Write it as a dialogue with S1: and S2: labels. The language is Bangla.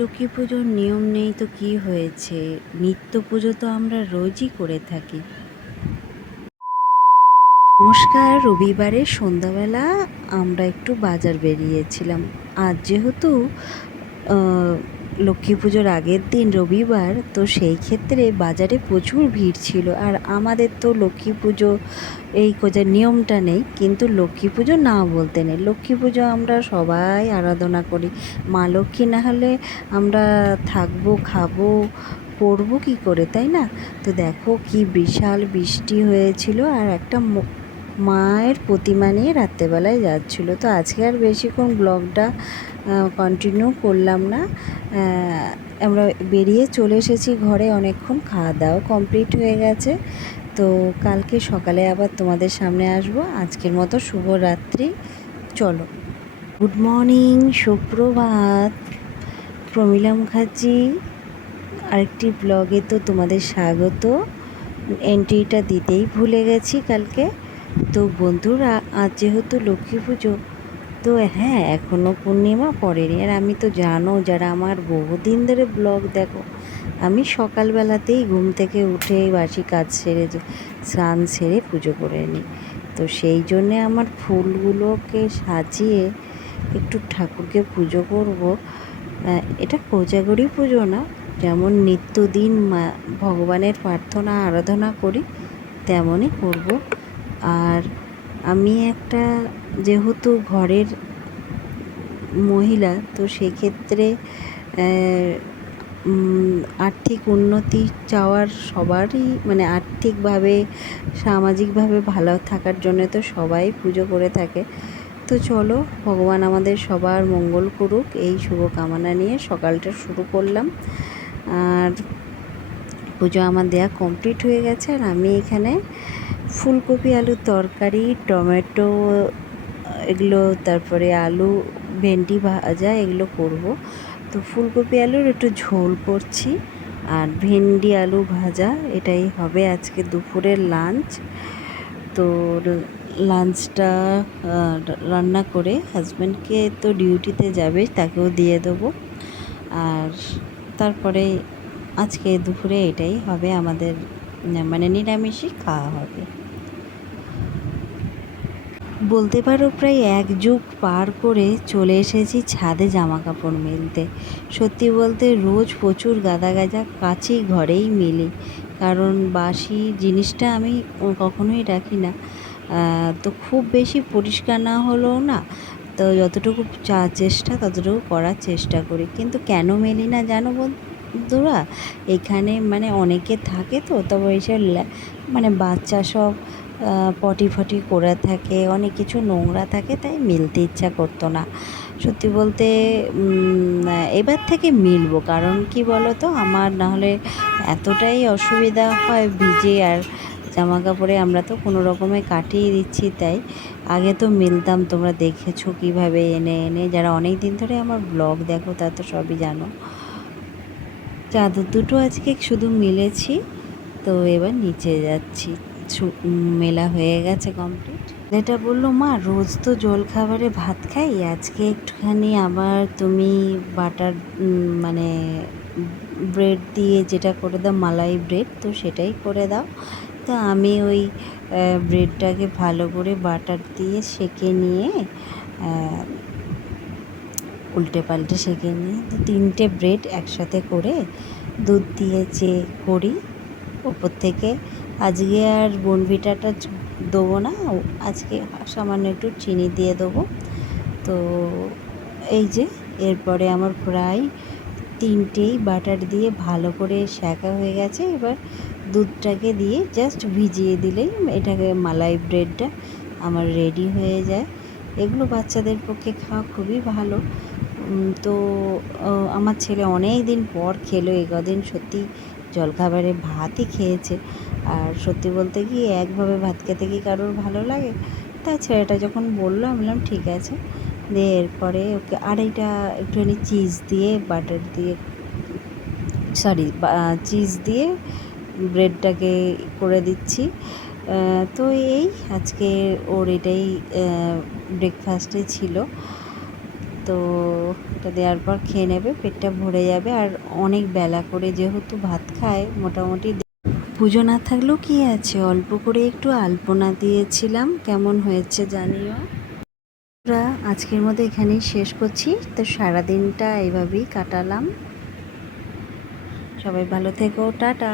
S1: লক্ষ্মী পুজোর নিয়ম নেই তো কি হয়েছে? নিত্য পুজো তো আমরা রোজই করে থাকি। নমস্কার, রবিবারে সন্ধ্যাবেলা আমরা একটু বাজার বেরিয়েছিলাম। আর যেহেতু লক্ষ্মী পুজোর আগের দিন রবিবার, তো সেই ক্ষেত্রে বাজারে প্রচুর ভিড় ছিল। আর আমাদের তো লক্ষ্মী পুজো এই কোজার নিয়মটা নেই, কিন্তু লক্ষ্মী পুজো না বলতে নেই। লক্ষ্মী পুজো আমরা সবাই আরাধনা করি। মা লক্ষ্মী না হলে আমরা থাকব, খাব, পড়ব কী করে, তাই না? তো দেখো কি বিশাল বৃষ্টি হয়েছিল আর একটা মায়ের প্রতিমা নিয়ে রাত্রেবেলায় যাচ্ছিল। তো আজকে আর বেশিক্ষণ ব্লগটা কন্টিনিউ করলাম না। আমরা বেরিয়ে চলে এসেছি ঘরে অনেকক্ষণ। খাওয়া দাওয়া কমপ্লিট হয়ে গেছে। তো কালকে সকালে আবার তোমাদের সামনে আসব। আজকের মতো শুভরাত্রি। চলো। গুড মর্নিং সুপ্রভাত। প্রমীলা মুখার্জি, আরেকটি ব্লগে তো তোমাদের স্বাগত। এন্ট্রিটা দিতেই ভুলে গেছি কালকে। তো বন্ধুরা, আজ যেহেতু লক্ষ্মী পুজো, তো হ্যাঁ এখনও পূর্ণিমা পড়েনি। আর আমি তো জানো, যারা আমার বহুদিন ধরে ব্লগ দেখো, আমি সকালবেলাতেই ঘুম থেকে উঠে বাসি কাজ সেরে স্নান সেরে পুজো করে নিই। তো সেই জন্যে আমার ফুলগুলোকে সাজিয়ে একটু ঠাকুরকে পুজো করব। এটা কোজাগরি পুজো না, যেমন নিত্যদিন মা, ভগবানের প্রার্থনা, আরাধনা করি, তেমনই করব। আর আমি একটা যেহেতু ঘরের মহিলা, তো সেক্ষেত্রে আর্থিক উন্নতি চাওয়ার সবারই মানে আর্থিকভাবে, সামাজিকভাবে ভালো থাকার জন্য তো সবাই পুজো করে থাকে। তো চলো, ভগবান আমাদের সবার মঙ্গল করুক, এই শুভকামনা নিয়ে সকালটা শুরু করলাম। আর পুজো আমার দেয়া কমপ্লিট হয়ে গেছে, আর আমি এখানে ফুলকপি, আলুর তরকারি, টমেটো, এগুলো, তারপরে আলু, ভেন্ডি ভাজা, এগুলো করব। তো ফুলকপি, আলুর একটু ঝোল করছি। আর ভেন্ডি, আলু ভাজা, এটাই হবে আজকে দুপুরের লাঞ্চ। তো লাঞ্চটা রান্না করে হাজব্যান্ডকে তো ডিউটিতে যাবে, তাকেও দিয়ে দেবো। আর তারপরে আজকে দুপুরে এটাই হবে, আমাদের মানে নিরামিষই খাওয়া হবে। বলতে পারো প্রায় এক যুগ পার করে চলে এসেছি ছাদে জামা কাপড় মেলতে। সত্যি বলতে রোজ প্রচুর গাদা গাদা কাচি ঘরেই মেলি। কারণ বাসি জিনিসটা আমি কখনোই রাখি না। তো খুব বেশি পরিষ্কার না হলেও না, তো যতটুকু চা চেষ্টা ততটুকু করার চেষ্টা করি। কিন্তু কেন মেলি না জানো বন্ধুরা? এখানে মানে অনেকে থাকে তো, তবে এইসব মানে বাচ্চা সব পটি ফটি করে থাকে, অনেক কিছু নোংরা থাকে, তাই মিলতে ইচ্ছা করতো না। সত্যি বলতে এবার থেকে মিলবো, কারণ কি বলো তো আমার নাহলে এতটাই অসুবিধা হয় ভিজে, আর জামা কাপড়ে আমরা তো কোনো রকমে কাটিয়ে দিচ্ছি তাই। আগে তো মিলতাম, তোমরা দেখেছ কীভাবে এনে এনে, যারা অনেক দিন ধরে আমার ব্লগ দেখো তা তো সবই জানো। চাদর দুটো আজকে শুধু মিলেছি, তো এবার নিচে যাচ্ছি। মেলা হয়ে গেছে কমপ্লিট যেটা বলল, মা, রোজ তো জল খাবারে ভাত খাই, আজকে একটুখানি আবার তুমি বাটার মানে ব্রেড দিয়ে যেটা করে দাও, মালাই ব্রেড তো সেটাই করে দাও। তো আমি ওই ব্রেডটাকে ভালো করে বাটার দিয়ে সেঁকে নিয়ে উল্টে পাল্টে সেঁকে নিয়ে তো তিনটে ব্রেড একসাথে করে দুধ দিয়ে যে করি, ওপর থেকে আজকে আর বনভিটাটা দেবো না আজকে সামান্য একটু চিনি দিয়ে দেবো। তো এই যে, এরপরে আমার প্রায় তিনটেই বাটার দিয়ে ভালো করে সেঁকা হয়ে গেছে। এবার দুধটাকে দিয়ে জাস্ট ভিজিয়ে দিলেই এটাকে মালাই ব্রেডটা আমার রেডি হয়ে যায়। এগুলো বাচ্চাদের পক্ষে খাওয়া খুবই ভালো। তো আমার ছেলে অনেক দিন পর খেলো, এ কদিন সত্যি জলখাবারে ভাতই খেয়েছে। আর সত্যি বলতে কি, একভাবে ভাত খেতে কি কারোর ভালো লাগে? তা ছেলেটা যখন বলল, আমি বললাম, ঠিক আছে। দিয়ে এরপরে ওকে আর এইটা একটুখানি চিজ দিয়ে বাটার দিয়ে সরি চিজ দিয়ে ব্রেডটাকে করে দিচ্ছি। তো এই আজকে ওর এটাই ব্রেকফাস্টে ছিল। তো এটা দেওয়ার পর খেয়ে নেবে, পেটটা ভরে যাবে। আর অনেক বেলা করে যেহেতু ভাত খায়, মোটামুটি পুজো না থাকলেও কি আছে? অল্প করে একটু আলপনা দিয়েছিলাম। কেমন হয়েছে জানিও? আমরা আজকের মতো এখানেই শেষ করছি। তো সারাদিনটা এইভাবেই কাটালাম। সবাই ভালো থেকো, টাটা!